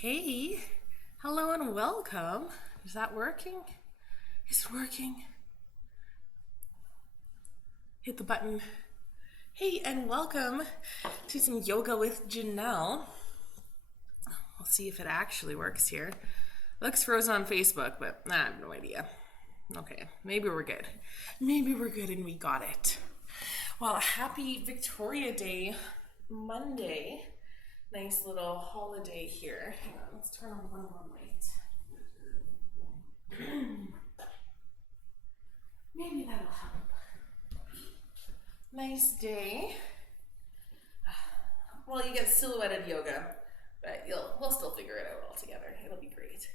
Hey, hello and welcome. Is that working? Is it working? Hit the button. Hey, and welcome to some yoga with Janelle. We'll see if it actually works here. Looks frozen on Facebook, but I have no idea. Okay, maybe we're good. Maybe we're good and we got it. Well, happy Victoria Day, Monday. Nice little holiday here. Hang on, let's turn on one more light. Maybe that'll help. Nice day. Well, you get silhouetted yoga, but we'll still figure it out all together. It'll be great.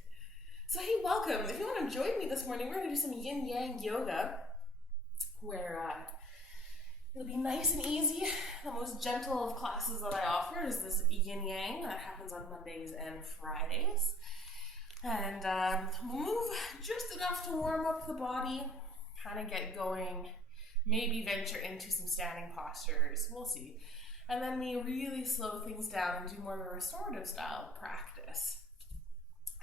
So hey, welcome. If you want to join me this morning, we're going to do some Yin Yang Yoga, where it'll be nice and easy. The most gentle of classes that I offer is this Yin Yang that happens on Mondays and Fridays. And we'll move just enough to warm up the body, kind of get going, maybe venture into some standing postures. We'll see. And then we really slow things down and do more of a restorative style practice.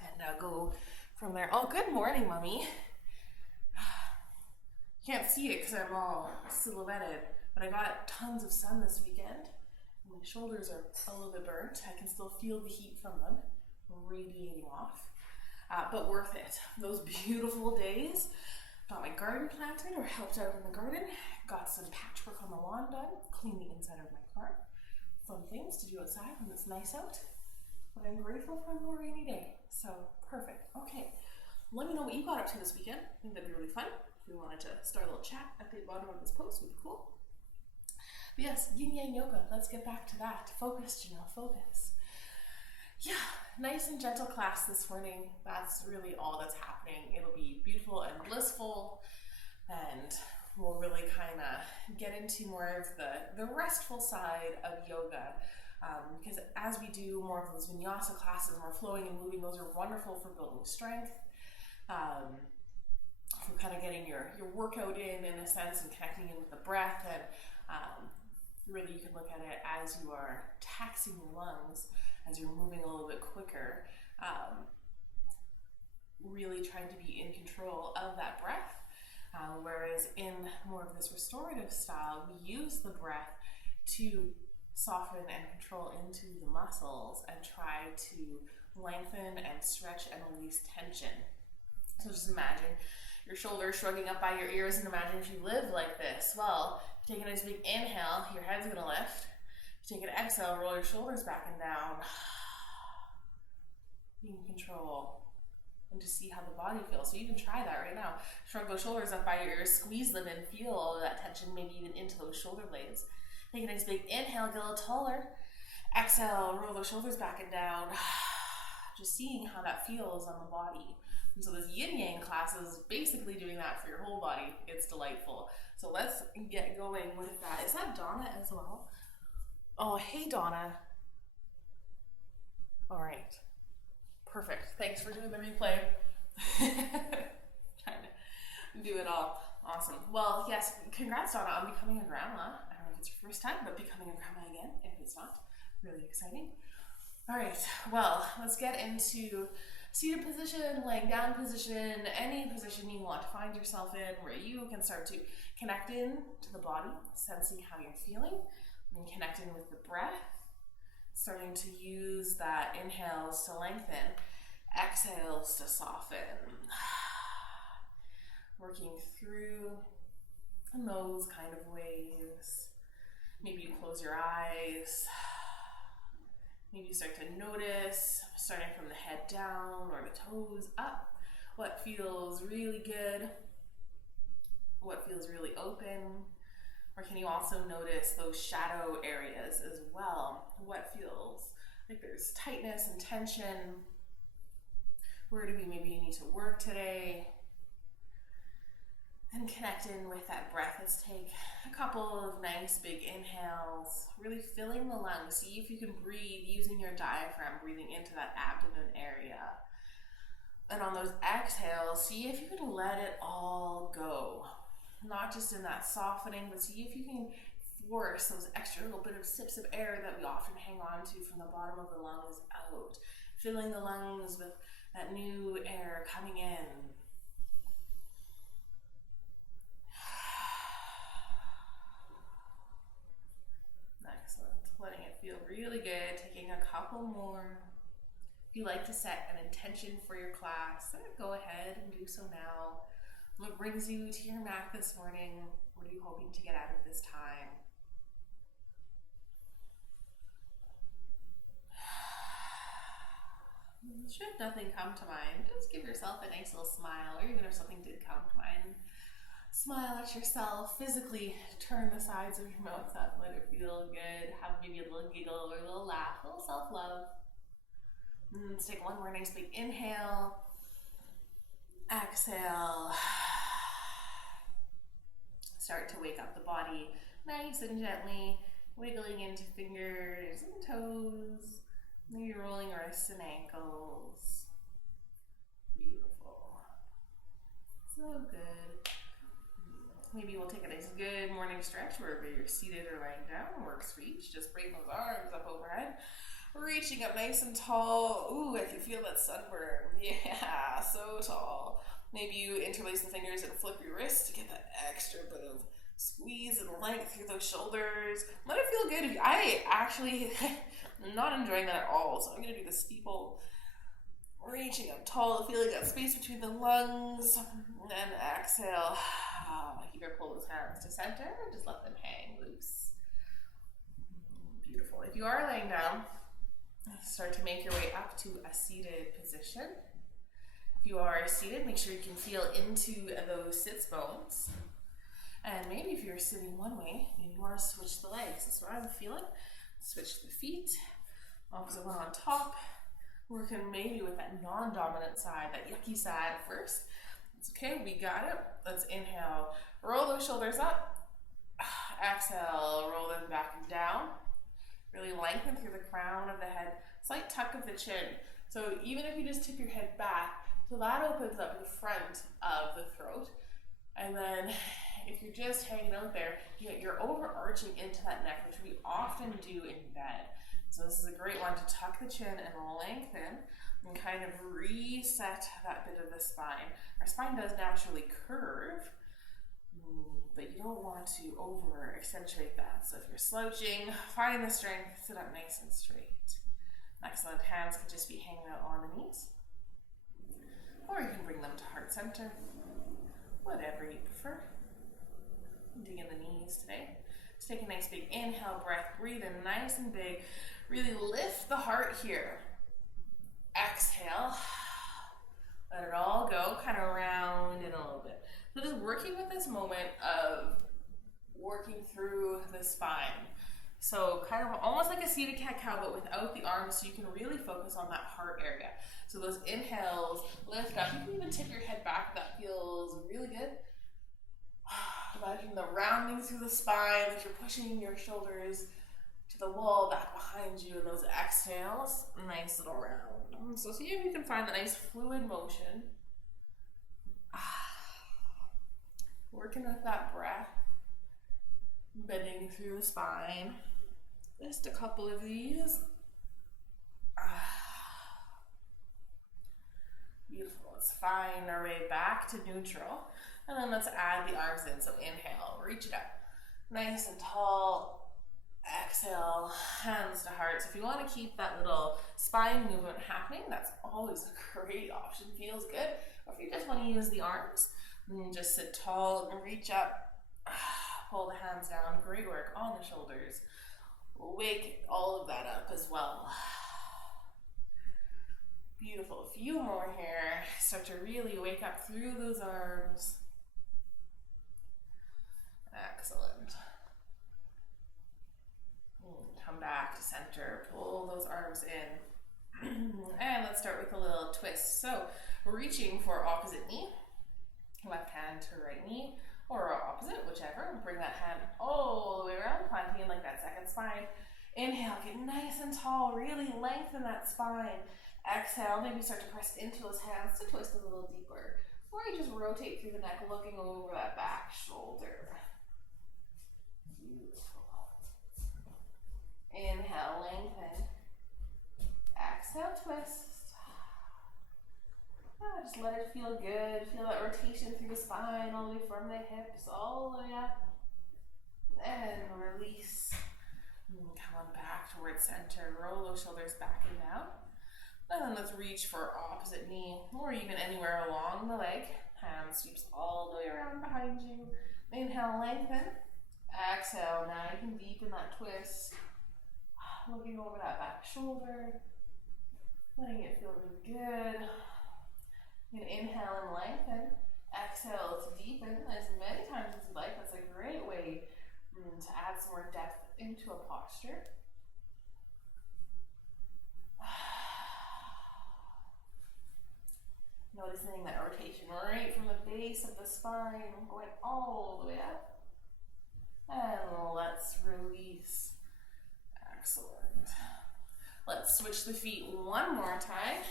And go from there. Oh, good morning, Mummy. Can't see it because I'm all silhouetted. But I got tons of sun this weekend. My shoulders are a little bit burnt. I can still feel the heat from them radiating off. But worth it. Those beautiful days. Got my garden planted or helped out in the garden. Got some patchwork on the lawn done. Cleaned the inside of my car. Fun things to do outside when it's nice out. But I'm grateful for a little rainy day. So perfect. Okay. Let me know what you got up to this weekend. I think that'd be really fun. If we wanted to start a little chat at the bottom of this post, would be cool. But yes, Yin Yang Yoga. Let's get back to that. Focus, Janelle, focus. Yeah, nice and gentle class this morning. That's really all that's happening. It'll be beautiful and blissful, and we'll really kind of get into more of the restful side of yoga. Because as we do more of those vinyasa classes and we're flowing and moving, those are wonderful for building strength. For kind of getting your workout in a sense and connecting in with the breath, and really you can look at it as you are taxing your lungs as you're moving a little bit quicker, really trying to be in control of that breath, whereas in more of this restorative style we use the breath to soften and control into the muscles and try to lengthen and stretch and release tension. So just imagine your shoulders shrugging up by your ears, and imagine if you live like this. Well, if you take a nice big inhale, your head's going to lift. If you take an exhale, roll your shoulders back and down. You can control and just see how the body feels. So you can try that right now. Shrug those shoulders up by your ears, squeeze them, and feel all of that tension, maybe even into those shoulder blades. Take a nice big inhale, get a little taller. Exhale, roll those shoulders back and down. Just seeing how that feels on the body. And so this Yin Yang class is basically doing that for your whole body. It's delightful. So let's get going with that. Is that Donna as well? Oh, hey Donna. All right. Perfect. Thanks for doing the replay. Trying to do it all. Awesome. Well, yes, congrats Donna on becoming a grandma. I don't know if it's your first time, but becoming a grandma again, if it's not. Really exciting. All right. Well, let's get into seated position, laying down position, any position you want to find yourself in, where you can start to connect in to the body, sensing how you're feeling, and connecting with the breath, starting to use that inhales to lengthen, exhales to soften, working through in those kind of ways. Maybe you close your eyes. Maybe you start to notice, starting from the head down or the toes up, what feels really good, what feels really open, or can you also notice those shadow areas as well? What feels like there's tightness and tension? Where do we maybe need to work today? And connect in with that breath. Let's take a couple of nice big inhales, really filling the lungs. See if you can breathe using your diaphragm, breathing into that abdomen area. And on those exhales, see if you can let it all go. Not just in that softening, but see if you can force those extra little bit of sips of air that we often hang on to from the bottom of the lungs out. filling the lungs with that new air coming in. Excellent. Letting it feel really good. Taking a couple more. If you like to set an intention for your class, go ahead and do so now. What brings you to your mat this morning? What are you hoping to get out of this time? Should nothing come to mind, just give yourself a nice little smile, or even if something did come to mind, smile at yourself, physically turn the sides of your mouth up, let it feel good, have maybe a little giggle or a little laugh, a little self-love. Let's take one more nice big inhale, exhale. Start to wake up the body nice and gently, wiggling into fingers and toes, maybe rolling wrists and ankles. Beautiful. So good. Maybe we'll take a nice good morning stretch wherever you're seated or lying down. Works for each. Just bring those arms up overhead. Reaching up nice and tall. Ooh, I can feel that sunburn. Yeah, so tall. Maybe you interlace the fingers and flip your wrists to get that extra bit of squeeze and length through those shoulders. Let it feel good. I actually am not enjoying that at all, so I'm going to do the steeple. Reaching up tall, feeling that space between the lungs, and exhale. Keep your pull those hands to center, and just let them hang loose. Beautiful. If you are laying down, start to make your way up to a seated position. If you are seated, make sure you can feel into those sits bones. And maybe if you're sitting one way, maybe you want to switch the legs. That's what I'm feeling. Switch the feet, opposite one on top. Working maybe with that non-dominant side, that yucky side first. It's okay, we got it. Let's inhale, roll those shoulders up. Exhale, roll them back and down. Really lengthen through the crown of the head. Slight tuck of the chin. So even if you just tip your head back, so that opens up the front of the throat. And then if you're just hanging out there, you're overarching into that neck, which we often do in bed. So this is a great one to tuck the chin and lengthen and kind of reset that bit of the spine. Our spine does naturally curve, but you don't want to over accentuate that. So if you're slouching, find the strength, sit up nice and straight. Excellent. Hands can just be hanging out on the knees, or you can bring them to heart center, whatever you prefer. Dig in the knees today. Let's take a nice big inhale breath, breathe in nice and big. Really lift the heart here. Exhale. Let it all go, kind of round in a little bit. So just working with this moment of working through the spine. So kind of almost like a seated cat-cow, but without the arms, so you can really focus on that heart area. So those inhales, lift up. You can even tip your head back if that feels really good. Imagine the rounding through the spine, like you're pushing your shoulders to the wall back behind you, and those exhales, nice little round. So see if you can find that nice fluid motion. Working with that breath, bending through the spine. Just a couple of these. Beautiful. Let's find our way back to neutral. And then let's add the arms in. So inhale, reach it up. Nice and tall. Exhale, hands to heart. So if you want to keep that little spine movement happening, that's always a great option. Feels good. Or if you just want to use the arms, then just sit tall and reach up. Pull the hands down. Great work on the shoulders. Wake all of that up as well. Beautiful. A few more here. Start to really wake up through those arms. Excellent. Come back to center. Pull those arms in. And let's start with a little twist. So reaching for opposite knee. Left hand to right knee. Or opposite, whichever. Bring that hand all the way around, planting in like that second spine. Inhale, get nice and tall. Really lengthen that spine. Exhale, maybe start to press into those hands to twist a little deeper. Or you just rotate through the neck, looking over that back shoulder. Beautiful. Inhale, lengthen. Exhale, twist. Let it feel good. Feel that rotation through the spine, all the way from the hips, all the way up. And release. And come on back towards center. Roll those shoulders back and down. And then let's reach for opposite knee, or even anywhere along the leg. Hand sweeps all the way around behind you. Inhale, lengthen. Exhale, now you can deepen that twist. Looking over that back shoulder. Letting it feel really good. You can inhale and lengthen. Exhale to deepen as many times as you like. That's a great way to add some more depth into a posture. Noticing that rotation right from the base of the spine, going all the way up. And let's release. Excellent. Let's switch the feet one more time.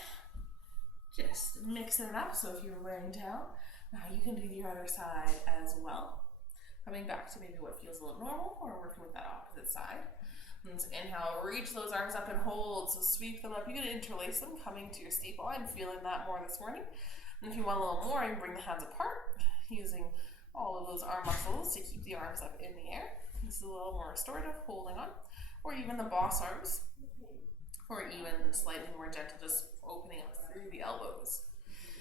Just mix it up. So if you're laying down, now you can do the other side as well. Coming back to maybe what feels a little normal, or working with that opposite side. And so inhale, reach those arms up and hold. So sweep them up. You can interlace them coming to your steeple. I'm feeling that more this morning. And if you want a little more, you can bring the hands apart using all of those arm muscles to keep the arms up in the air. This is a little more restorative, holding on. Or even the boss arms. Or even slightly more gentle, just opening up through the elbows.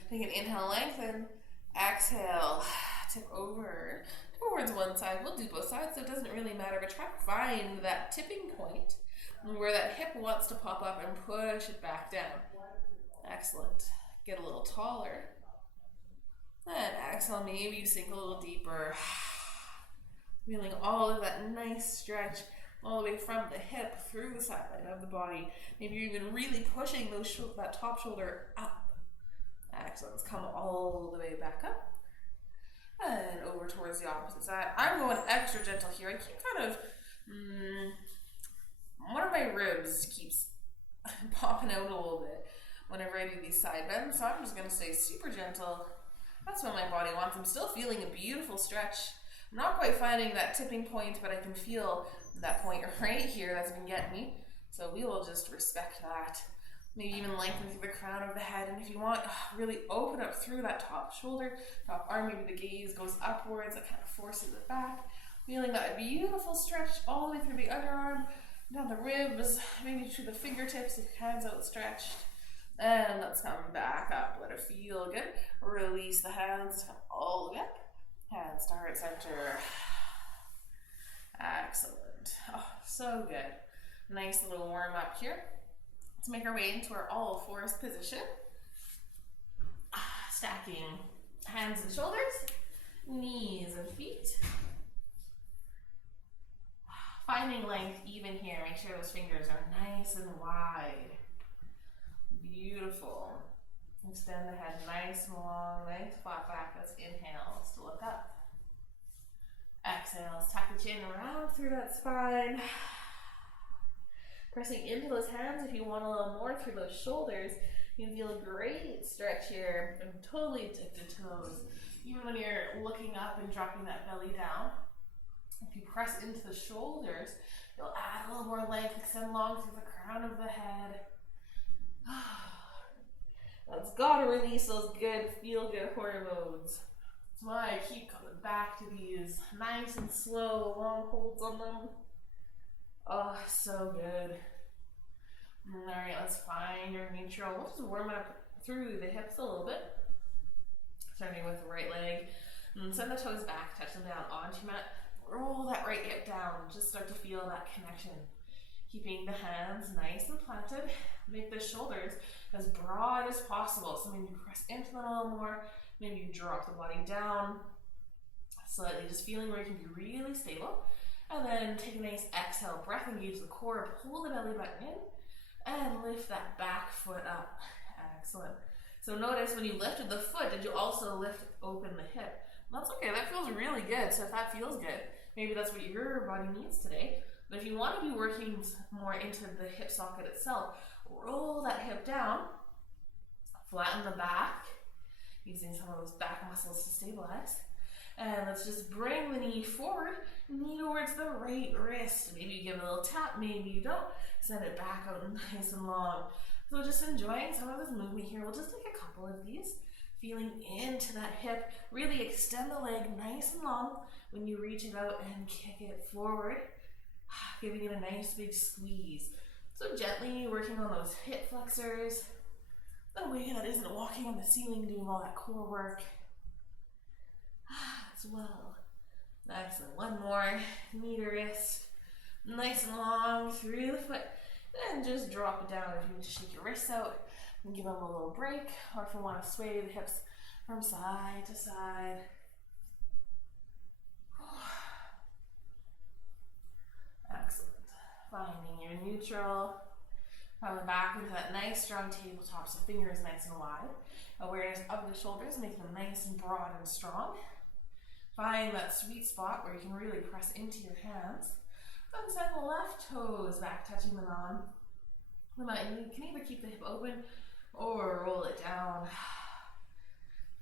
Take an inhale, lengthen. Exhale, tip over towards one side. We'll do both sides, so it doesn't really matter, but try to find that tipping point where that hip wants to pop up and push it back down. Excellent. Get a little taller. And exhale, maybe you sink a little deeper. Feeling all of that nice stretch all the way from the hip through the sideline of the body. Maybe you're even really pushing that top shoulder up. Excellent. Let's come all the way back up. And over towards the opposite side. I'm going extra gentle here. I keep kind of, one of my ribs keeps popping out a little bit whenever I do these side bends. So I'm just going to stay super gentle. That's what my body wants. I'm still feeling a beautiful stretch. I'm not quite finding that tipping point, but I can feel that point right here that's been getting me. So we will just respect that. Maybe even lengthen through the crown of the head. And if you want, really open up through that top shoulder, top arm. Maybe the gaze goes upwards. It kind of forces it back. Feeling that beautiful stretch all the way through the other arm, down the ribs, maybe through the fingertips if your hands outstretched. And let's come back up. Let it feel good. Release the hands, come all the way up. Hands to heart center. Excellent. Oh, so good. Nice little warm up here. Let's make our way into our all fours position. Stacking hands and shoulders, knees and feet. Finding length even here. Make sure those fingers are nice and wide. Beautiful. Extend the head nice and long, nice flat back. Let's inhale to look up. Exhale, let's tuck the chin around through that spine. Pressing into those hands if you want a little more through those shoulders. You can feel a great stretch here. I'm totally addicted to those. Even when you're looking up and dropping that belly down. If you press into the shoulders, you'll add a little more length, extend long through the crown of the head. That's got to release those good, feel-good hormones. That's why I keep coming back to these nice and slow, long holds on them. Oh, so good. Alright, let's find your neutral. We'll just warm up through the hips a little bit. Starting with the right leg. And send the toes back, touch them down onto your mat. Roll that right hip down. Just start to feel that connection. Keeping the hands nice and planted. Make the shoulders as broad as possible. So maybe you press into them a little more. Maybe you drop the body down slightly. Just feeling where you can be really stable. And then take a nice exhale. Breath engage the core. Pull the belly button in. And lift that back foot up. Excellent. So notice when you lifted the foot, did you also lift open the hip? That's okay. That feels really good. So if that feels good, maybe that's what your body needs today. But if you want to be working more into the hip socket itself, roll that hip down, flatten the back, using some of those back muscles to stabilize. And let's just bring the knee forward, knee towards the right wrist. Maybe you give it a little tap, maybe you don't. Send it back out nice and long. So just enjoying some of this movement here. We'll just take a couple of these. Feeling into that hip. Really extend the leg nice and long when you reach it out and kick it forward. Giving it a nice big squeeze. So gently working on those hip flexors in a way that isn't walking on the ceiling doing all that core work as well. Excellent. One more. Knee to wrist. Nice and long through the foot. And just drop it down. If you need to shake your wrists out and give them a little break, or if you want to sway the hips from side to side. Excellent. Finding your neutral. Coming back into that nice strong tabletop, so fingers nice and wide. Awareness of the shoulders, making them nice and broad and strong. Find that sweet spot where you can really press into your hands. Then send the left toes back, touching them on the mat. You can either keep the hip open or roll it down.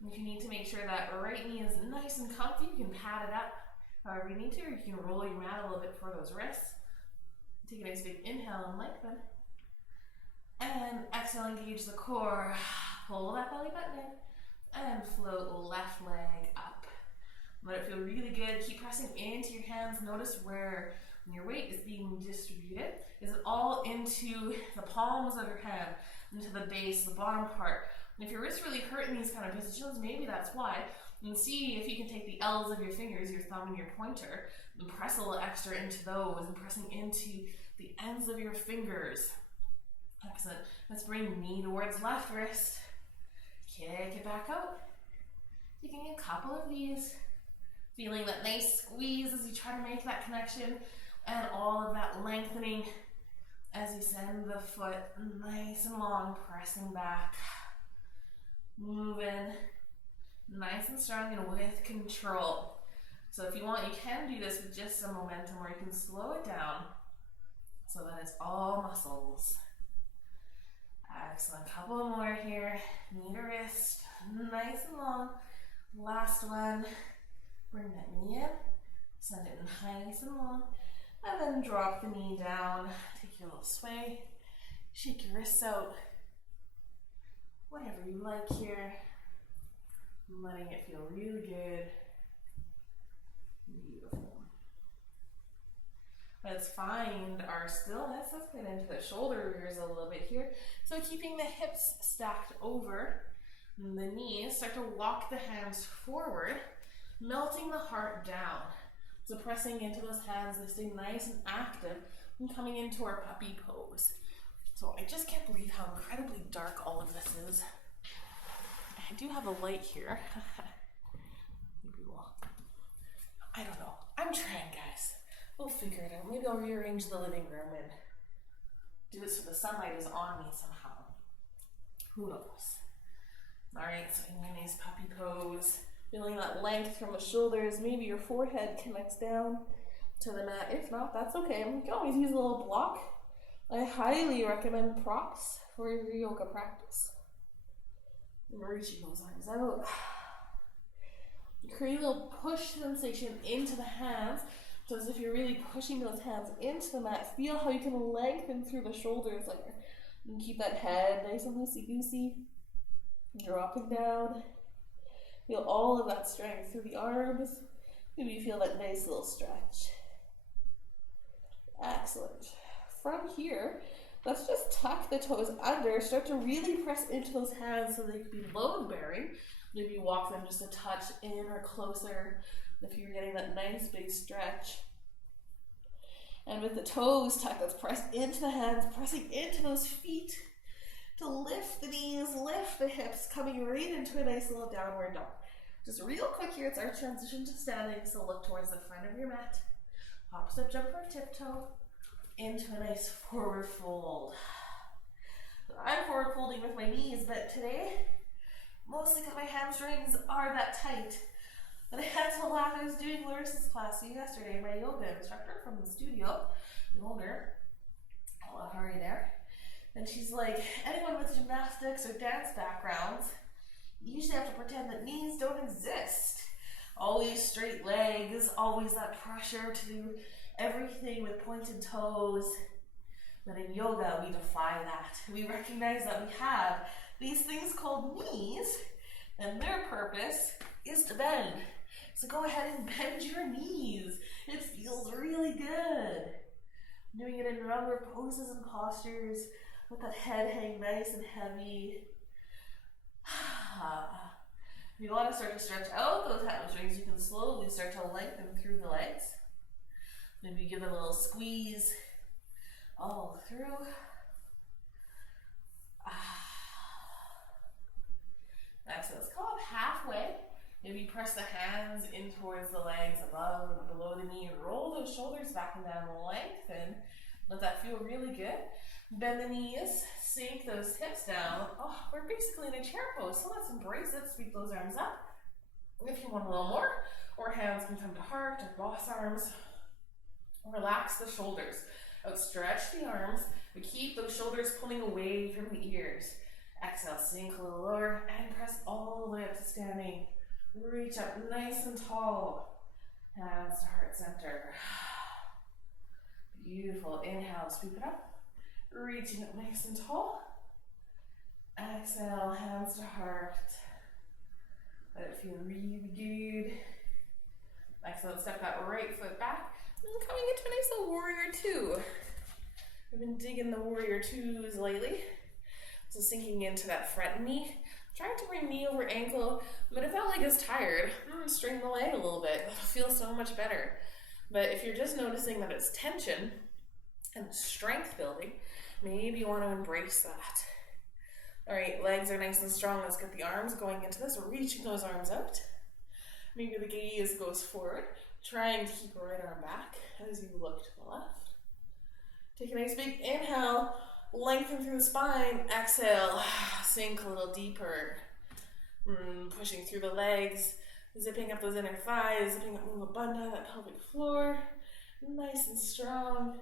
And if you need to make sure that right knee is nice and comfy, you can pad it up however you need to, or you can roll your mat a little bit for those wrists. Take a nice big inhale and lengthen. And exhale, engage the core. Pull that belly button in and float left leg up. Let it feel really good. Keep pressing into your hands. Notice where your weight is being distributed. Is it all into the palms of your hand, into the base, the bottom part? And if your wrists really hurt in these kind of positions, maybe that's why. And see if you can take the L's of your fingers, your thumb and your pointer, and press a little extra into those and pressing into the ends of your fingers. Excellent. Let's bring knee towards left wrist. Kick it back out. Taking a couple of these. Feeling that nice squeeze as you try to make that connection, and all of that lengthening as you send the foot nice and long, pressing back. Moving nice and strong and with control. So if you want, you can do this with just some momentum, or you can slow it down so that it's all muscles. Excellent. Couple more here. Knee to wrist. Nice and long. Last one. Bring that knee in. Send it nice and long. And then drop the knee down. Take your little sway. Shake your wrists out. Whatever you like here. Letting it feel really good. Beautiful. Let's find our stillness. Let's get into the shoulder rears a little bit here. So keeping the hips stacked over the knees, start to walk the hands forward, melting the heart down. So pressing into those hands, they stay nice and active, and coming into our puppy pose. So I just can't believe how incredibly dark all of this is. I do have a light here. Maybe I don't know. I'm trying, guys. We'll figure it out. Maybe I'll rearrange the living room and do it so the sunlight is on me somehow. Who knows? Alright, so in your nice puppy pose, feeling that length from the shoulders. Maybe your forehead connects down to the mat. If not, that's okay. You can always use a little block. I highly recommend props for your yoga practice. And reaching those arms out. Create a little push sensation into the hands. So as if you're really pushing those hands into the mat. Feel how you can lengthen through the shoulders. And keep that head nice and loosey-goosey. Dropping down. Feel all of that strength through the arms. Maybe you feel that nice little stretch. Excellent. From here, let's just tuck the toes under. Start to really press into those hands so they can be load-bearing. Maybe walk them just a touch in or closer if you're getting that nice big stretch. And with the toes tucked, let's press into the hands, pressing into those feet to lift the knees, lift the hips, coming right into a nice little downward dog. Just real quick here, it's our transition to standing, so look towards the front of your mat. Hop, step, jump, or tiptoe into a nice forward fold. I'm forward folding with my knees, but today, mostly because my hamstrings are that tight. And I had to laugh. I was doing Larissa's class yesterday, my yoga instructor from the studio, the owner. I love Hari there. And she's like, anyone with gymnastics or dance backgrounds, you usually have to pretend that knees don't exist. Always straight legs, always that pressure to do everything with pointed toes. But in yoga, we defy that. We recognize that we have these things called knees And their purpose is to bend. So go ahead and bend your knees. It feels really good. Doing it in a number of poses and postures. Let that head hang nice and heavy. If you want to start to stretch out those hamstrings, you can slowly start to lengthen through the legs. Maybe give them a little squeeze all through. Excellent. Let's come up halfway. Maybe press the hands in towards the legs above and below the knee. Roll those shoulders back and down. Lengthen. Let that feel really good. Bend the knees. Sink those hips down. Oh, we're basically in a chair pose, so let's embrace it. Sweep those arms up. If you want a little more, or hands can come to heart or boss arms. Relax the shoulders. Outstretch the arms, but keep those shoulders pulling away from the ears. Exhale, sink a little lower, and press all the way up to standing. Reach up nice and tall. Hands to heart center. Beautiful. Inhale, sweep it up. Reaching up nice and tall. Exhale, hands to heart. Let it feel really good. Excellent. Step that right foot back. And coming into a nice little warrior two. We've been digging the warrior twos lately. So sinking into that front knee. Trying to bring knee over ankle, but if that leg is tired, strain the leg a little bit. It'll feel so much better. But if you're just noticing that it's tension and strength building, maybe you want to embrace that. All right, legs are nice and strong. Let's get the arms going into this, reaching those arms out. Maybe the gaze goes forward, trying to keep the right arm back as you look to the left. Take a nice big inhale. Lengthen through the spine. Exhale, sink a little deeper. Pushing through the legs, zipping up those inner thighs, zipping up the bunda, that pelvic floor. Nice and strong.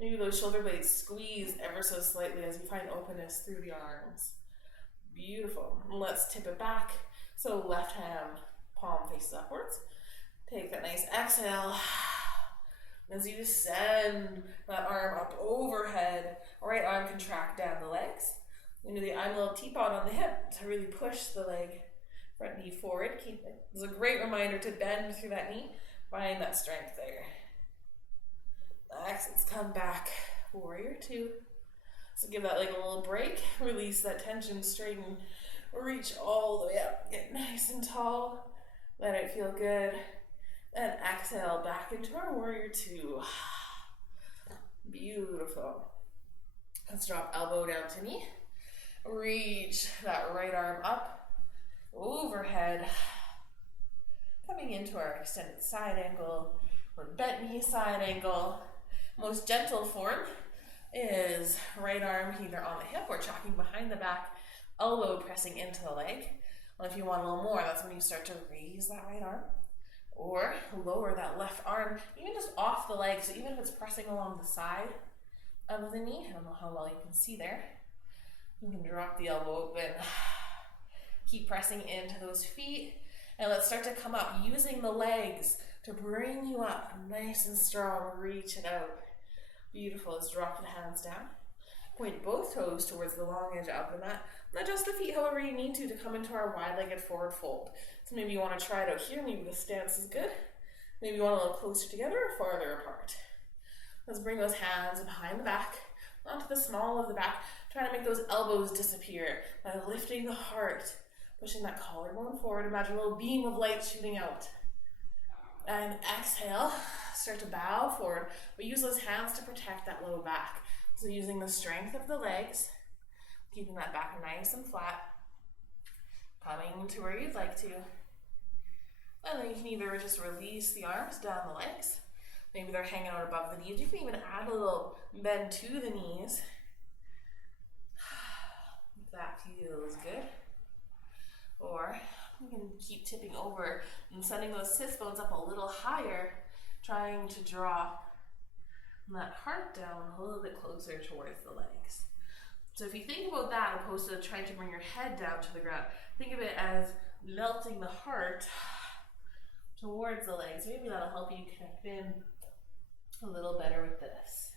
Maybe those shoulder blades squeeze ever so slightly as you find openness through the arms. Beautiful. Let's tip it back. So left hand, palm faces upwards. Take that nice exhale. As you send that arm up overhead, right arm can track down the legs. Into the I'm a little teapot on the hip to really push the leg, front knee forward. Keep it. It's a great reminder to bend through that knee. Find that strength there. Let's come back. Warrior two. So give that leg a little break. Release that tension, straighten. Reach all the way up. Get nice and tall. Let it feel good. And exhale back into our warrior two. Beautiful. Let's drop elbow down to knee. Reach that right arm up, overhead. Coming into our extended side angle, or bent knee side angle. Most gentle form is right arm either on the hip or tracking behind the back, elbow pressing into the leg. Well, if you want a little more, that's when you start to raise that right arm. Or lower that left arm, even just off the leg. So even if it's pressing along the side of the knee, I don't know how well you can see there. You can drop the elbow open. Keep pressing into those feet. And let's start to come up using the legs to bring you up nice and strong. Reach it out. Beautiful. Let's drop the hands down. Point both toes towards the long edge of the mat. And adjust the feet however you need to come into our wide-legged forward fold. So maybe you want to try it out here. Maybe the stance is good. Maybe you want a little closer together or farther apart. Let's bring those hands behind the back, onto the small of the back. Trying to make those elbows disappear by lifting the heart, pushing that collarbone forward. Imagine a little beam of light shooting out. And exhale, start to bow forward. But use those hands to protect that low back. So using the strength of the legs, keeping that back nice and flat. Coming to where you'd like to. And then you can either just release the arms down the legs. Maybe they're hanging out above the knees. You can even add a little bend to the knees. If that feels good. Or you can keep tipping over and sending those sit bones up a little higher, trying to drop that heart down a little bit closer towards the legs. So if you think about that, opposed to trying to bring your head down to the ground, think of it as melting the heart towards the legs. Maybe that'll help you connect in a little better with this.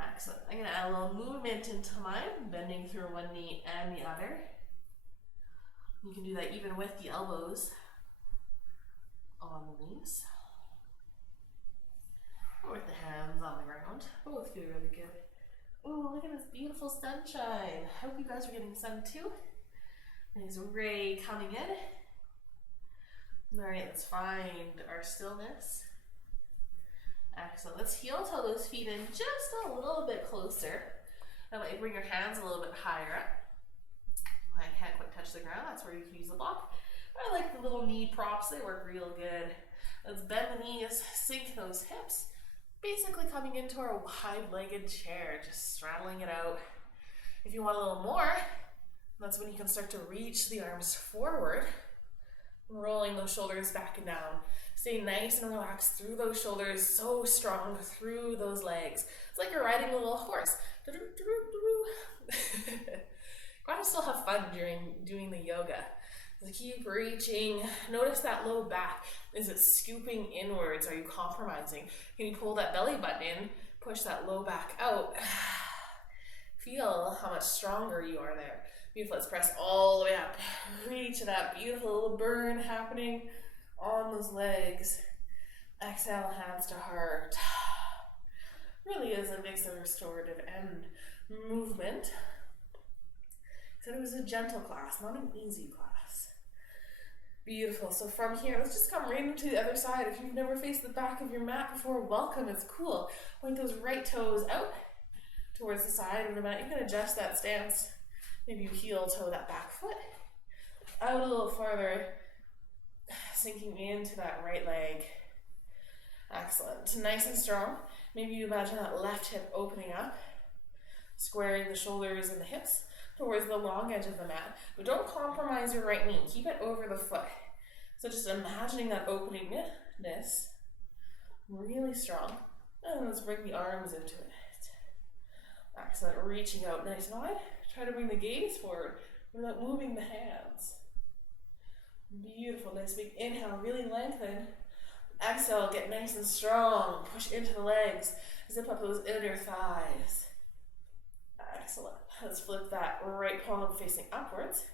Excellent. I'm going to add a little movement into mine, bending through one knee and the other. You can do that even with the elbows on the knees, or with the hands on the ground. Both feel really good. Oh, look at this beautiful sunshine. Hope you guys are getting sun too. Nice ray coming in. All right, let's find our stillness. Excellent. Let's heel toe those feet in just a little bit closer. That way, bring your hands a little bit higher up. I can't quite touch the ground. That's where you can use the block. I like the little knee props. They work real good. Let's bend the knees, sink those hips. Basically coming into our wide-legged chair, just straddling it out. If you want a little more, that's when you can start to reach the arms forward, rolling those shoulders back and down. Stay nice and relaxed through those shoulders, so strong through those legs. It's like you're riding a little horse. Gotta still have fun during doing the yoga. So keep reaching. Notice that low back. Is it scooping inwards? Are you compromising? Can you pull that belly button in? Push that low back out. Feel how much stronger you are there. Beautiful. Let's press all the way up. Reach it up. Beautiful little burn happening on those legs. Exhale, hands to heart. Really is a mix of restorative and movement. So it was a gentle class, not an easy class. Beautiful. So from here, let's just come right into the other side. If you've never faced the back of your mat before, welcome. It's cool. Point those right toes out towards the side of the mat. You can adjust that stance. Maybe you heel toe that back foot out a little farther, sinking into that right leg. Excellent. Nice and strong. Maybe you imagine that left hip opening up, squaring the shoulders and the hips towards the long edge of the mat. But don't compromise your right knee. Keep it over the foot. So just imagining that openingness, really strong. And let's bring the arms into it. Excellent. Reaching out nice and wide. Try to bring the gaze forward without moving the hands. Beautiful. Nice big inhale. Really lengthen. Exhale. Get nice and strong. Push into the legs. Zip up those inner thighs. Excellent. Let's flip that right palm facing upwards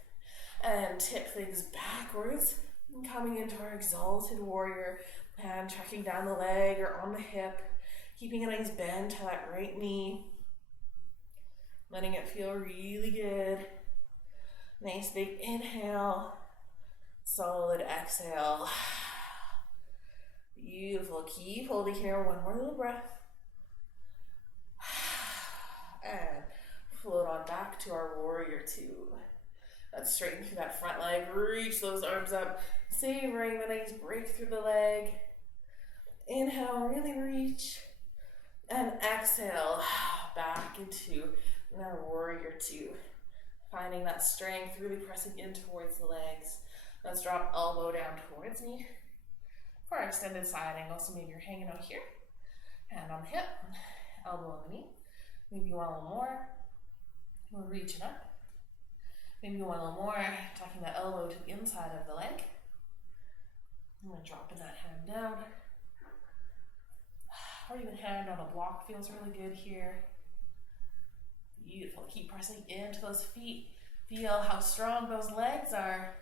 and tip things backwards. Coming into our exalted warrior. Hand tracking down the leg or on the hip. Keeping a nice bend to that right knee. Letting it feel really good. Nice big inhale. Solid exhale. Beautiful. Keep holding here. One more little breath. And float on back to our warrior two. Let's straighten through that front leg. Reach those arms up. Savoring the nice break through the leg. Inhale, really reach. And exhale, back into our warrior two. Finding that strength, really pressing in towards the legs. Let's drop elbow down towards knee. For our extended side angle, so maybe you're hanging out here. Hand on the hip, elbow on the knee. Maybe you want a little more. We're reaching up. Maybe you want a little more, tucking that elbow to the inside of the leg. I'm going to drop that hand down. Or even hand on a block feels really good here. Beautiful. Keep pressing into those feet. Feel how strong those legs are.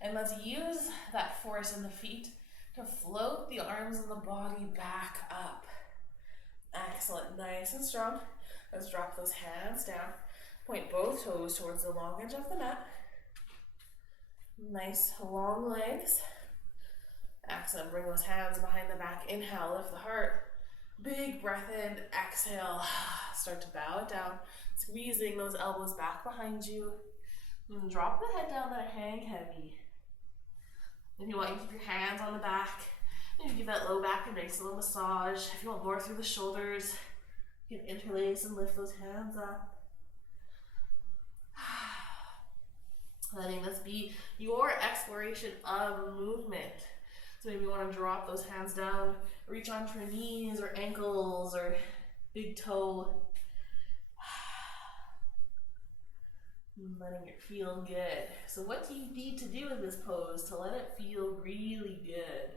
And let's use that force in the feet to float the arms and the body back up. Excellent. Nice and strong. Let's drop those hands down. Point both toes towards the long edge of the mat. Nice long legs. Excellent. Bring those hands behind the back. Inhale, lift the heart. Big breath in. Exhale. Start to bow it down. Squeezing those elbows back behind you. And drop the head down there. Hang heavy. If you want, you keep your hands on the back. Maybe give that low back a nice little massage. If you want more through the shoulders, you can interlace and lift those hands up. Letting this be your exploration of movement. So maybe you want to drop those hands down, reach onto your knees or ankles or big toe. Letting it feel good. So what do you need to do in this pose to let it feel really good?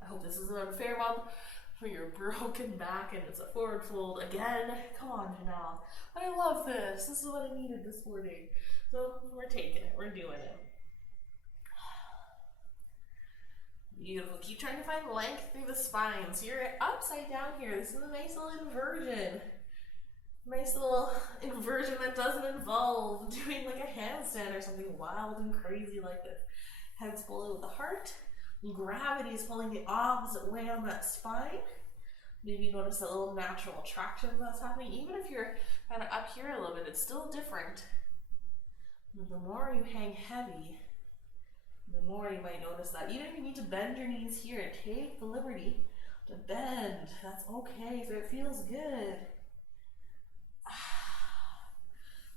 I hope this isn't unfair, Mom. for your broken back, and it's a forward fold again. Come on, Janelle. I love this. This is what I needed this morning. So we're taking it. We're doing it. Beautiful. Keep trying to find length through the spine. So you're upside down here. This is a nice little inversion. Nice little inversion that doesn't involve doing like a handstand or something wild and crazy like this. Head's below with the heart. Gravity is pulling the opposite way on that spine. Maybe notice a little natural traction that's happening. Even if you're kind of up here a little bit, it's still different. The more you hang heavy, the more you might notice that. Even if you need to bend your knees here, take the liberty to bend. That's okay, so it feels good.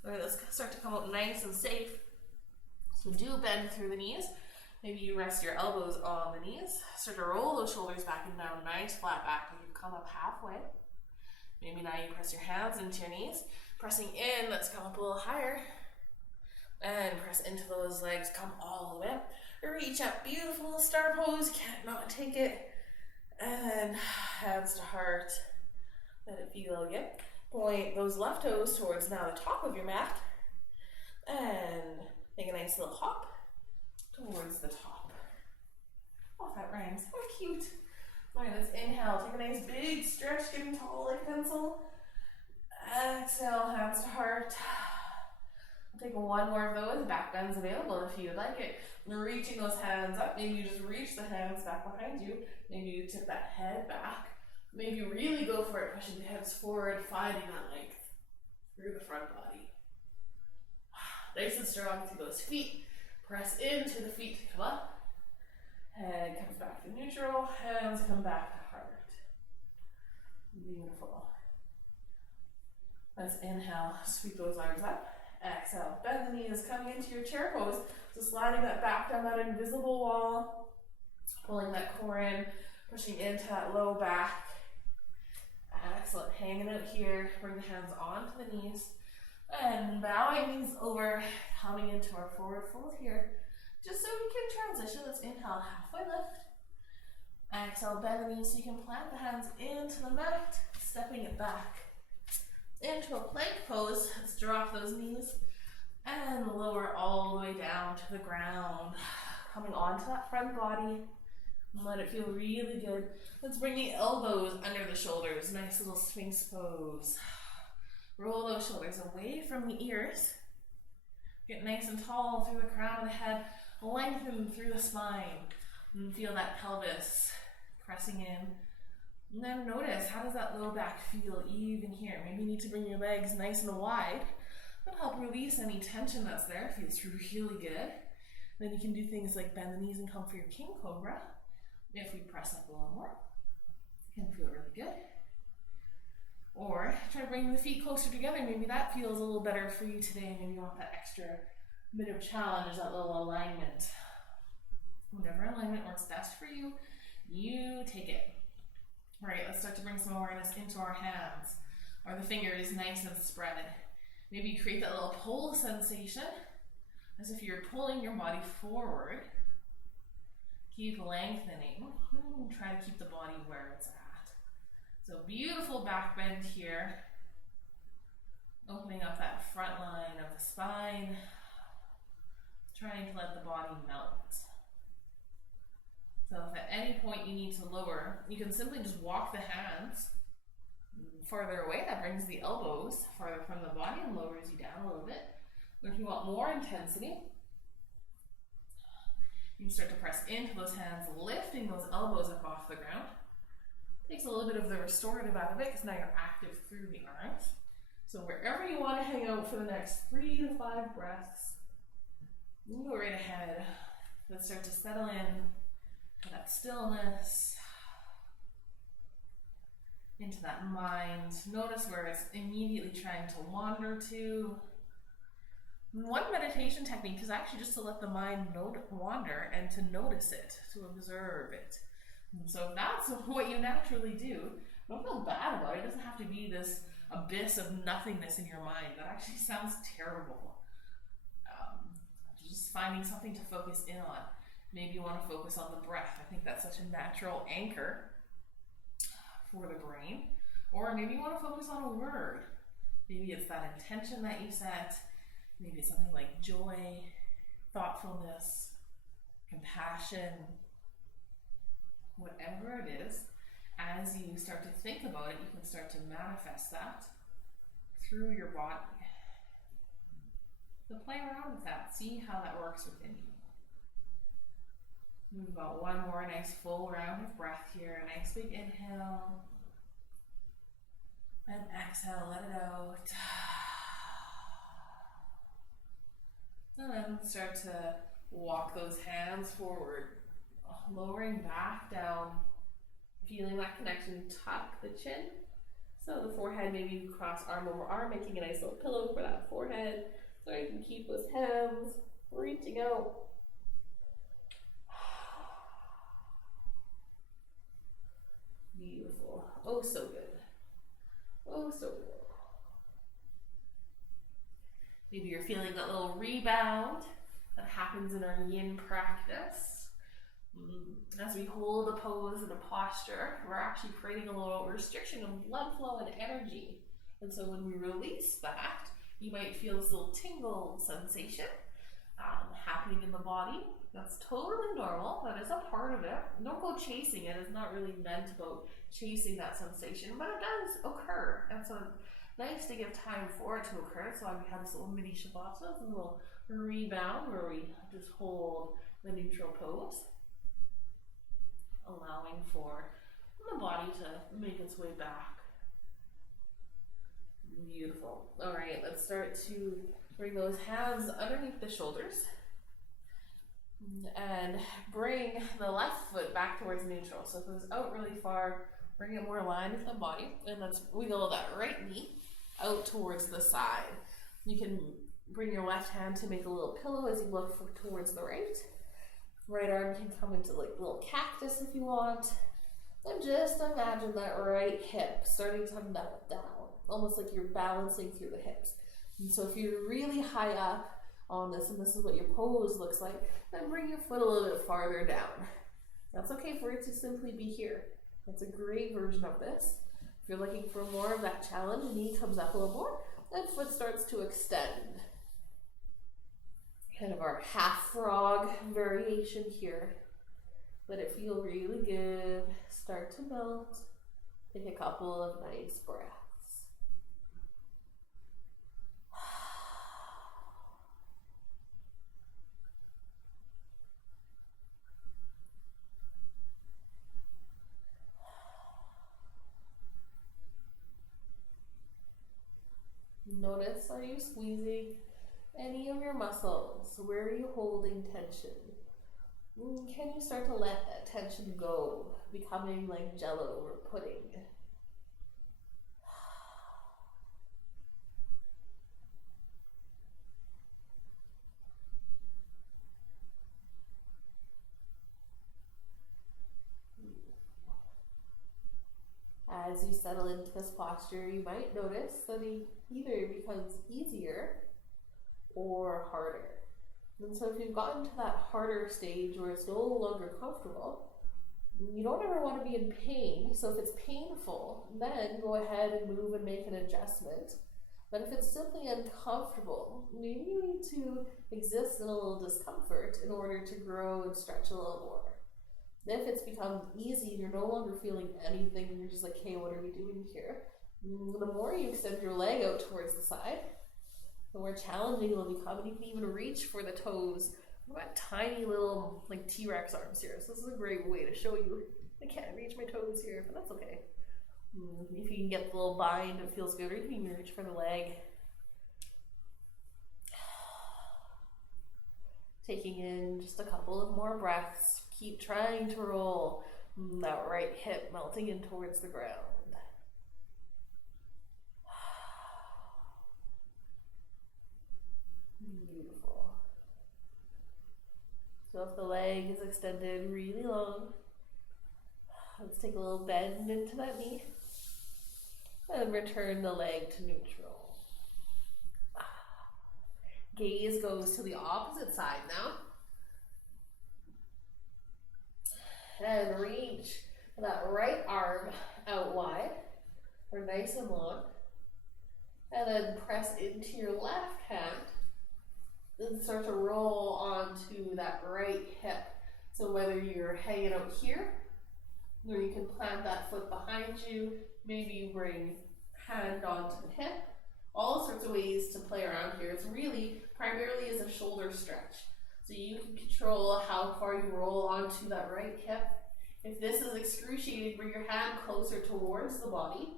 All right, let's start to come out nice and safe. So do bend through the knees. Maybe you rest your elbows on the knees. Start to roll those shoulders back and down, nice flat back. You've come up halfway. Maybe now you press your hands into your knees. Pressing in, let's come up a little higher. And press into those legs, come all the way up. Reach up, beautiful star pose, can't not take it. And hands to heart. Let it feel good. Point those left toes towards now the top of your mat. And make a nice little hop towards the top. Oh, that rhymes. How cute. All right, let's inhale. Take a nice big stretch, getting tall like a pencil. Exhale, hands to heart. Take one more of those. Back bends available if you'd like it. Reaching those hands up. Maybe you just reach the hands back behind you. Maybe you tip that head back. Maybe you really go for it, pushing the hips forward, finding that length through the front body. Nice and strong through those feet. Press into the feet to come up. Head comes back to neutral. Hands come back to heart. Beautiful. Let's inhale. Sweep those arms up. Exhale, bend the knees, coming into your chair pose. So sliding that back down that invisible wall, pulling that core in, pushing into that low back. Excellent, hanging out here, bring the hands onto the knees, and bowing knees over, coming into our forward fold here. Just so we can transition, let's inhale, halfway lift. Exhale, bend the knees so you can plant the hands into the mat, stepping it back. Into a plank pose. Let's drop those knees and lower all the way down to the ground. Coming onto that front body and let it feel really good. Let's bring the elbows under the shoulders. Nice little Sphinx pose. Roll those shoulders away from the ears. Get nice and tall through the crown of the head. Lengthen through the spine. And feel that pelvis pressing in. And then notice, how does that low back feel even here? Maybe you need to bring your legs nice and wide. That'll help release any tension that's there. Feels really good. Then you can do things like bend the knees and come for your king cobra. If we press up a little more, it can feel really good. Or try to bring the feet closer together. Maybe that feels a little better for you today. Maybe you want that extra bit of challenge, that little alignment. Whatever alignment works best for you, you take it. All right, let's start to bring some awareness into our hands, or the fingers nice and spread. Maybe you create that little pull sensation, as if you're pulling your body forward. Keep lengthening. Try to keep the body where it's at. So beautiful back bend here. Opening up that front line of the spine. Trying to let the body melt. So if at any point you need to lower, you can simply just walk the hands farther away. That brings the elbows farther from the body and lowers you down a little bit. But if you want more intensity, you can start to press into those hands, lifting those elbows up off the ground. Takes a little bit of the restorative out of it because now you're active through the arms. So wherever you want to hang out for the next 3 to 5 breaths, you can go right ahead. Let's start to settle in to that stillness, into that mind. Notice where it's immediately trying to wander to. One meditation technique is actually just to let the mind wander and to notice it, to observe it. And so if that's what you naturally do, don't feel bad about it. It doesn't have to be this abyss of nothingness in your mind. That actually sounds terrible. Just finding something to focus in on. Maybe you want to focus on the breath. I think that's such a natural anchor for the brain. Or maybe you want to focus on a word. Maybe it's that intention that you set. Maybe it's something like joy, thoughtfulness, compassion, whatever it is. As you start to think about it, you can start to manifest that through your body. So play around with that. See how that works within you. We've got one more nice full round of breath here. A nice big inhale. And exhale, let it out. And then start to walk those hands forward, lowering back down, feeling that connection. Tuck the chin. So the forehead, maybe you cross arm over arm, making a nice little pillow for that forehead. So you can keep those hands reaching out. Beautiful. Oh, so good. Oh, so good. Maybe you're feeling that little rebound that happens in our yin practice. As we hold a pose and a posture, we're actually creating a little restriction of blood flow and energy. And so when we release that, you might feel this little tingle sensation happening in the body. That's totally normal. That is a part of it. Don't go chasing it. It's not really meant about chasing that sensation, but it does occur. And so nice to give time for it to occur. So we have this little mini shavasana, a little rebound where we just hold the neutral pose, allowing for the body to make its way back. Beautiful. All right, let's start to bring those hands underneath the shoulders and bring the left foot back towards neutral. So if it was out really far, bring it more aligned with the body, and let's wiggle that right knee out towards the side. You can bring your left hand to make a little pillow as you look towards the right. Right arm can come into like a little cactus if you want. And just imagine that right hip starting to melt down, almost like you're balancing through the hips. And so if you're really high up on this, and this is what your pose looks like, then bring your foot a little bit farther down. That's okay for it to simply be here. That's a great version of this. If you're looking for more of that challenge, knee comes up a little more, and foot starts to extend. Kind of our half frog variation here. Let it feel really good. Start to melt. Take a couple of nice breaths. Notice, are you squeezing any of your muscles? Where are you holding tension? Can you start to let that tension go, becoming like jello or pudding? As you settle into this posture, you might notice that it either becomes easier or harder. And so if you've gotten to that harder stage where it's no longer comfortable, you don't ever want to be in pain. So if it's painful, then go ahead and move and make an adjustment. But if it's simply uncomfortable, maybe you need to exist in a little discomfort in order to grow and stretch a little more. If it's become easy and you're no longer feeling anything, and you're just like, hey, what are we doing here? The more you extend your leg out towards the side, the more challenging it will become. And you can even reach for the toes. I've got tiny little like T-Rex arms here, so this is a great way to show you. I can't reach my toes here, but that's okay. If you can get the little bind, it feels good, or you can even reach for the leg. Taking in just a couple of more breaths. Keep trying to roll that right hip melting in towards the ground. Beautiful. So if the leg is extended really long, let's take a little bend into that knee and return the leg to neutral. Gaze goes to the opposite side now. And reach that right arm out wide or nice and long. And then press into your left hand and start to roll onto that right hip. So whether you're hanging out here, or you can plant that foot behind you, maybe you bring hand onto the hip, all sorts of ways to play around here. It's really primarily is a shoulder stretch. So you can control how far you roll onto that right hip. If this is excruciating, bring your hand closer towards the body.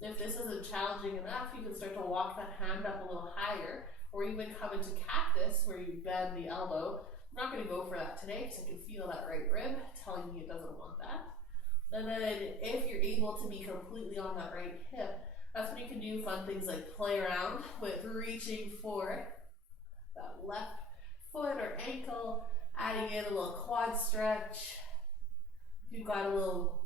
If this isn't challenging enough, you can start to walk that hand up a little higher, or even come into cactus where you bend the elbow. I'm not going to go for that today because I can feel that right rib telling me it doesn't want that. And then if you're able to be completely on that right hip, that's when you can do fun things like play around with reaching for that left foot or ankle, adding in a little quad stretch. If you've got a little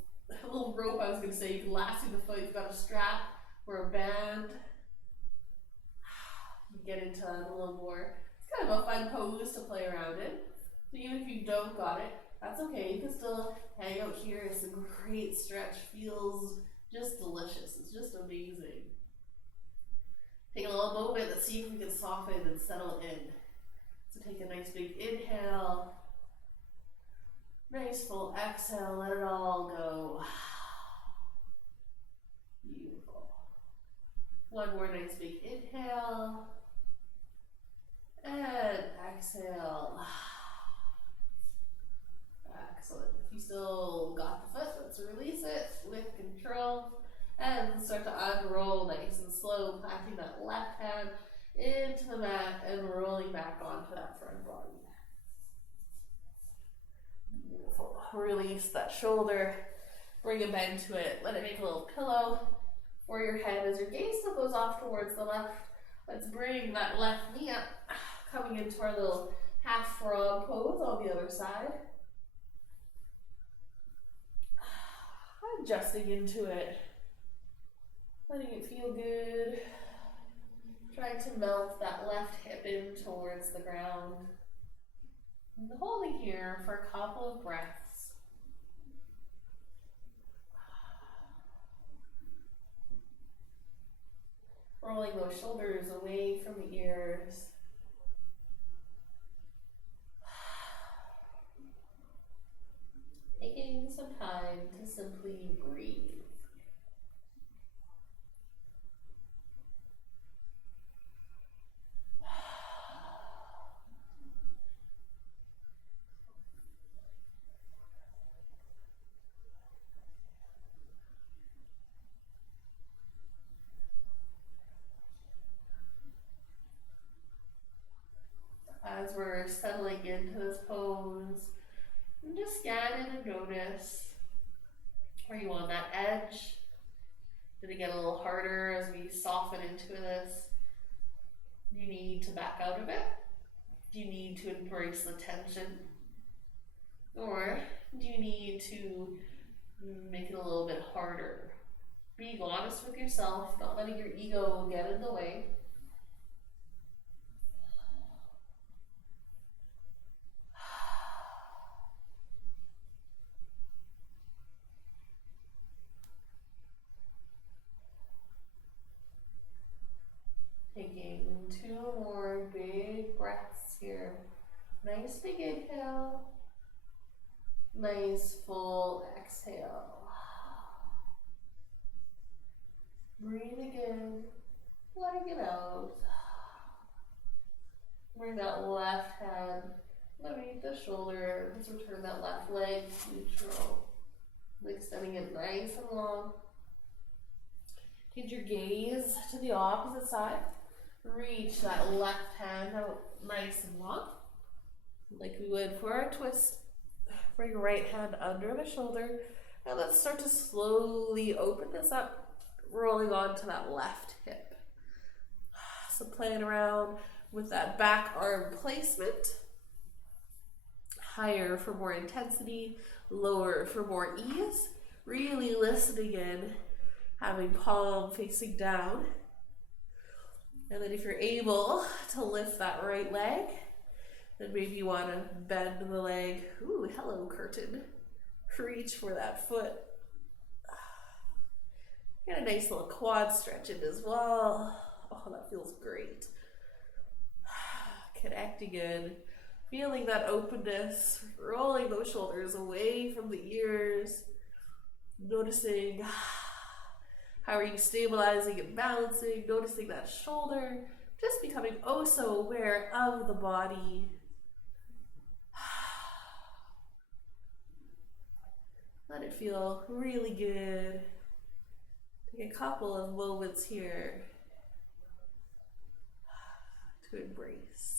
rope, I was going to say, you can lasso the foot. You've got a strap or a band. You get into a little more. It's kind of a fun pose to play around in. So even if you don't got it, that's okay. You can still hang out here. It's a great stretch. Feels just delicious. It's just amazing. Take a little moment. Let's see if we can soften and settle in. So take a nice big inhale. Nice full exhale. Let it all go. Beautiful. One more nice big inhale. And exhale. Excellent. If you still got the foot, let's release it with control and start to unroll nice and slow, planting that left hand into the mat and rolling back onto that front body. Beautiful. Release that shoulder, bring a bend to it, let it make a little pillow for your head as your gaze still goes off towards the left. Let's bring that left knee up, coming into our little half frog pose on the other side. Adjusting into it, letting it feel good, trying to melt that left hip in towards the ground, and holding here for a couple of breaths. Rolling those shoulders away from the ears. Taking some time to simply breathe. As we're settling into this pose, and just scan in and notice, are you on that edge? Did it get a little harder as we soften into this? Do you need to back out of it? Do you need to embrace the tension? Or do you need to make it a little bit harder? Being honest with yourself, not letting your ego get in the way. Taking 2 more big breaths here. Nice big inhale. Nice full exhale. Breathe again. Letting it out. Bring that left hand underneath the shoulder. Just return that left leg neutral. Extending it nice and long. Take your gaze to the opposite side. Reach that left hand out nice and long, like we would for our twist. Bring your right hand under the shoulder, and let's start to slowly open this up, rolling onto that left hip. So playing around with that back arm placement. Higher for more intensity, lower for more ease. Really listening in, having palm facing down. And then if you're able to lift that right leg, then maybe you want to bend the leg. Ooh, hello, curtain. Reach for that foot. Get a nice little quad stretch in as well. Oh, that feels great. Connecting in, feeling that openness, rolling those shoulders away from the ears, noticing how are you stabilizing and balancing, noticing that shoulder, just becoming oh so aware of the body. Let it feel really good. Take a couple of moments here to embrace.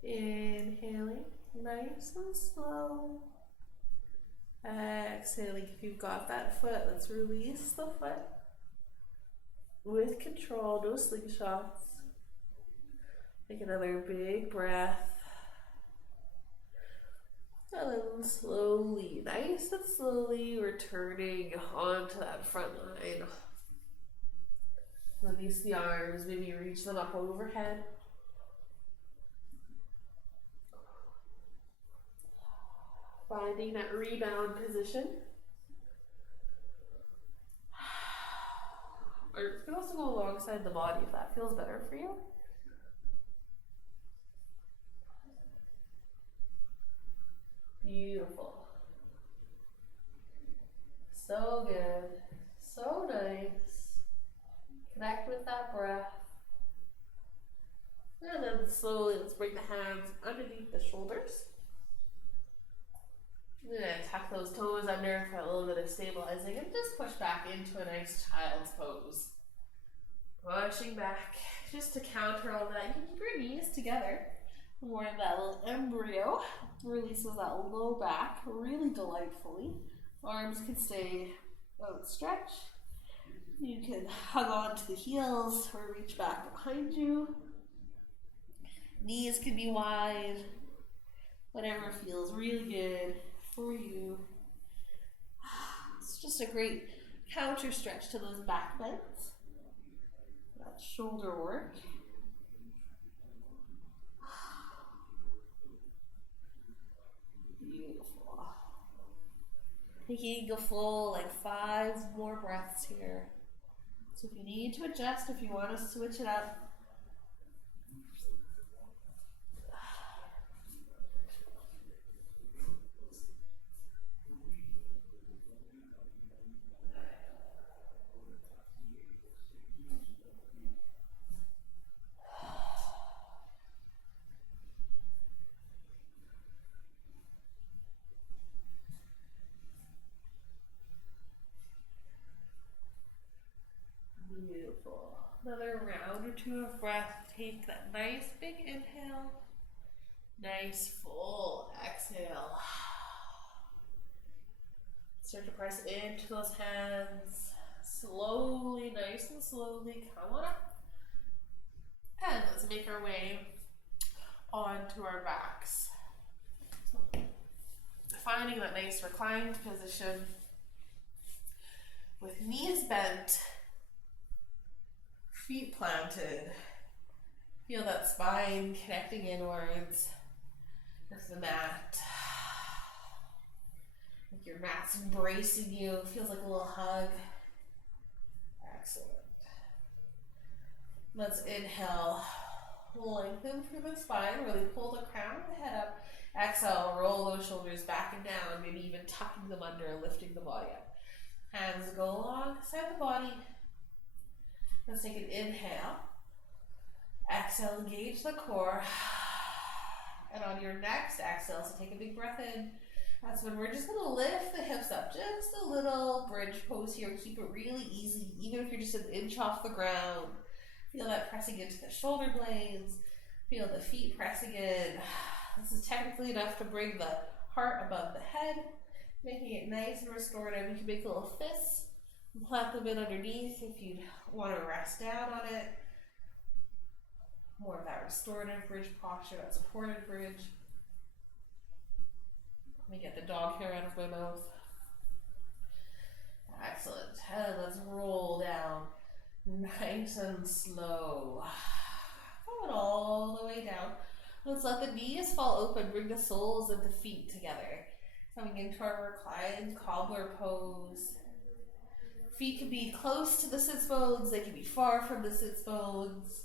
Inhaling, nice and slow. Exhaling, if you've got that foot, let's release the foot. With control, no slingshots. Take another big breath. And then slowly, nice and slowly, returning onto that front line. Release the arms, maybe reach them up overhead. Finding that rebound position. Or you can also go alongside the body if that feels better for you. Beautiful. So good. So nice. Connect with that breath. And then slowly, let's bring the hands underneath the shoulders. I'm going to tuck those toes under for a little bit of stabilizing and just push back into a nice child's pose. Pushing back just to counter all that. You can keep your knees together. More of that little embryo. Releases that low back really delightfully. Arms can stay outstretched. You can hug on to the heels or reach back behind you. Knees can be wide. Whatever feels really good for you. It's just a great counter stretch to those back bends. That shoulder work. Beautiful. Taking a full 5 more breaths here. So if you need to adjust, if you want to switch it up, beautiful. Another round or two of breath. Take that nice big inhale. Nice full exhale. Start to press into those hands. Slowly, nice and slowly, come on up. And let's make our way onto our backs. So, finding that nice reclined position with knees bent, feet planted. Feel that spine connecting inwards with the mat. Like your mat's embracing you. It feels like a little hug. Excellent. Let's inhale. Lengthen through the spine. Really pull the crown of the head up. Exhale, roll those shoulders back and down. Maybe even tucking them under and lifting the body up. Hands go alongside the body. Let's take an inhale. Exhale, engage the core. And on your next exhale, so take a big breath in. That's when we're just going to lift the hips up. Just a little bridge pose here. Keep it really easy, even if you're just an inch off the ground. Feel that pressing into the shoulder blades. Feel the feet pressing in. This is technically enough to bring the heart above the head, making it nice and restorative. You can make little fists and plant them in underneath if you want to rest down on it. More of that restorative bridge posture, that supported bridge. Let me get the dog hair out of my mouth. Excellent. And let's roll down nice and slow. Going all the way down. Let's let the knees fall open. Bring the soles of the feet together. Coming into our reclined cobbler pose. Feet can be close to the sits bones. They can be far from the sits bones.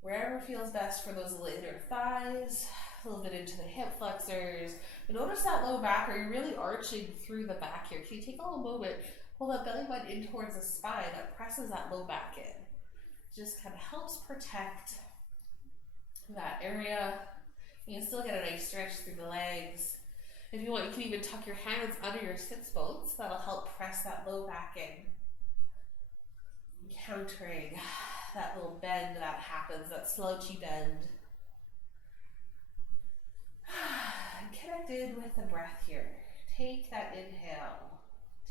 Wherever feels best for those inner thighs. A little bit into the hip flexors. And notice that low back. Are you really arching through the back here? Can you take a little moment, pull that belly button in towards the spine that presses that low back in. Just kind of helps protect that area. You can still get a nice stretch through the legs. If you want, you can even tuck your hands under your sits bones. That'll help press that low back in. Countering that little bend that happens, that slouchy bend. Connected with the breath here. Take that inhale.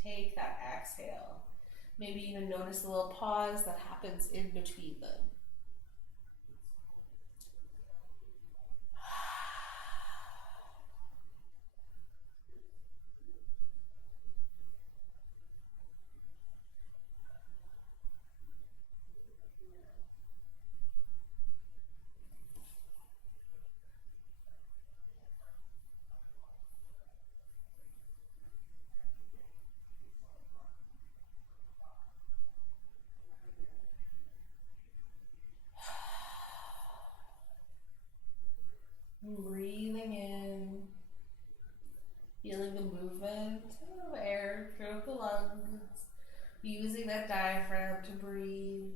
Take that exhale. Maybe even notice the little pause that happens in between them. Breathing in, feeling the movement of air through the lungs, using that diaphragm to breathe.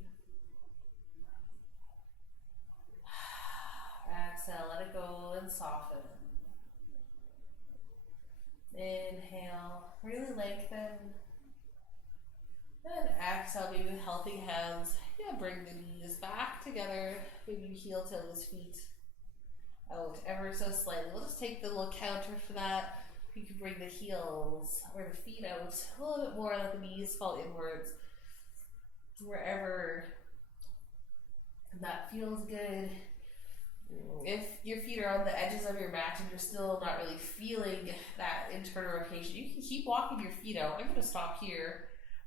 Exhale, let it go and soften. Inhale, really lengthen. And exhale, maybe with healthy hands. Bring the knees back together. Maybe heel toes, feet out ever so slightly. We'll just take the little counter for that. You can bring the heels or the feet out a little bit more, let the knees fall inwards. Wherever that feels good. If your feet are on the edges of your mat and you're still not really feeling that internal rotation, you can keep walking your feet out. I'm going to stop here.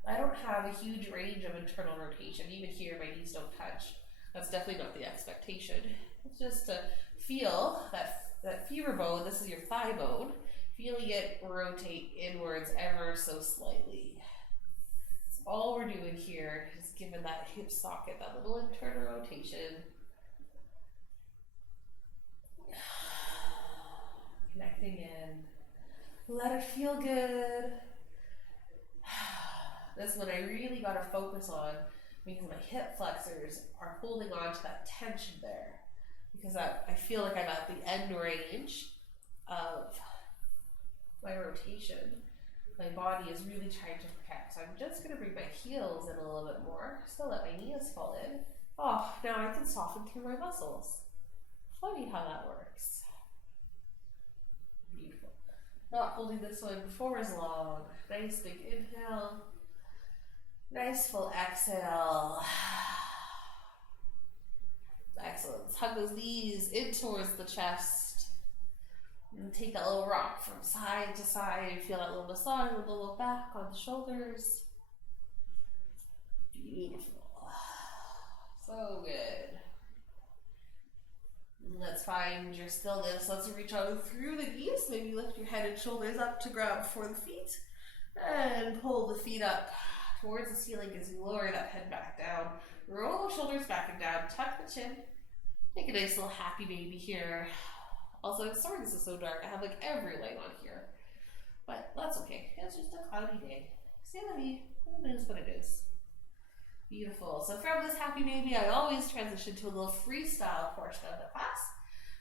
I don't have a huge range of internal rotation. Even here, my knees don't touch. That's definitely not the expectation. It's just to feel that femur bone, this is your thigh bone, feeling it rotate inwards ever so slightly. That's all we're doing here is giving that hip socket that little internal rotation. Connecting in. Let it feel good. This one I really got to focus on because my hip flexors are holding on to that tension there. Because I feel like I'm at the end range of my rotation. My body is really trying to protect. So I'm just going to bring my heels in a little bit more. Still let my knees fall in. Oh, now I can soften through my muscles. Funny how that works. Beautiful. Not holding this one for as long. Nice big inhale. Nice full exhale. Excellent. Hug those knees in towards the chest. And take that little rock from side to side. Feel that little massage with the little back on the shoulders. Beautiful. So good. Let's find your stillness. Let's reach out through the knees. Maybe lift your head and shoulders up to grab for the feet. And pull the feet up towards the ceiling as you lower that head back down. Roll the shoulders back and down. Tuck the chin. Take a nice little happy baby here. Also, I'm sorry this is so dark. I have like every light on here. But that's okay. It's just a cloudy day. C'est la vie. It is what it is. Beautiful. So from this happy baby, I always transition to a little freestyle portion of the class,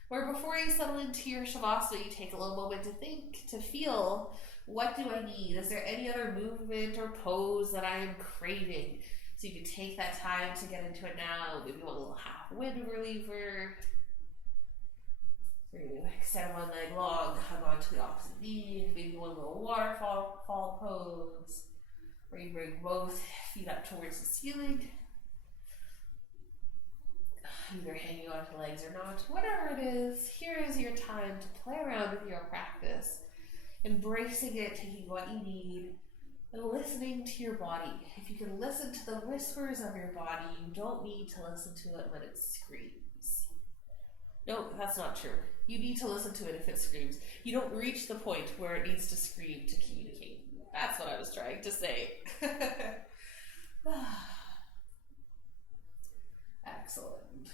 where before you settle into your shavasana, you take a little moment to think, to feel, what do I need? Is there any other movement or pose that I am craving? So you can take that time to get into it now. Maybe you want a little half wind reliever. Or you extend one leg long, hug onto the opposite knee. Maybe one little waterfall pose. Where you bring both feet up towards the ceiling. either hanging onto legs or not, whatever it is, here is your time to play around with your practice, embracing it, taking what you need, and listening to your body. If you can listen to the whispers of your body, you don't need to listen to it when it screams. No, that's not true. You need to listen to it if it screams. You don't reach the point where it needs to scream to communicate. That's what I was trying to say. Excellent.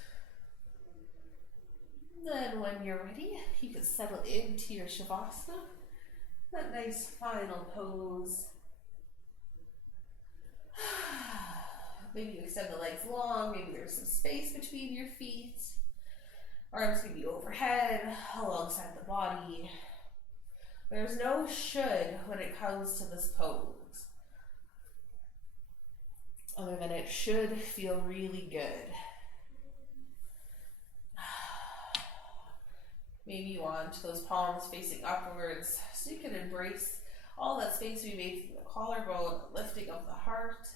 Then when you're ready, you can settle into your Shavasana, that nice final pose. Maybe you extend the legs long, maybe there's some space between your feet. Arms can be overhead, alongside the body. There's no should when it comes to this pose, other than it should feel really good. Maybe you want those palms facing upwards so you can embrace all that space we made from the collarbone, lifting of the heart.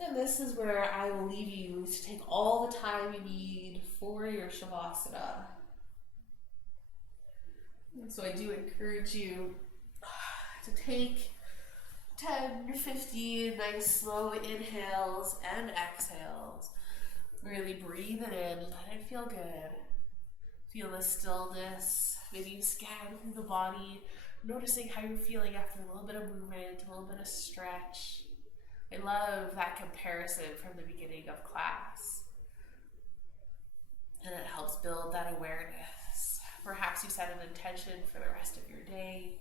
And this is where I will leave you to take all the time you need for your Shavasana. And so I do encourage you to take 10 to 15 nice slow inhales and exhales. Really breathe it in, let it feel good. Feel the stillness. Maybe you scan through the body, noticing how you're feeling after a little bit of movement, a little bit of stretch. I love that comparison from the beginning of class. And it helps build that awareness. Perhaps you set an intention for the rest of your day.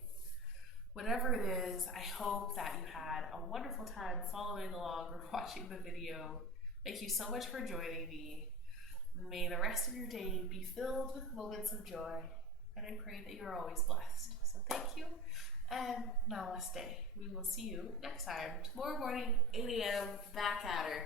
Whatever it is, I hope that you had a wonderful time following along or watching the video. Thank you so much for joining me. May the rest of your day be filled with moments of joy, and I pray that you're always blessed. So thank you, and namaste. We will see you next time. Tomorrow morning, 8 a.m., back at her.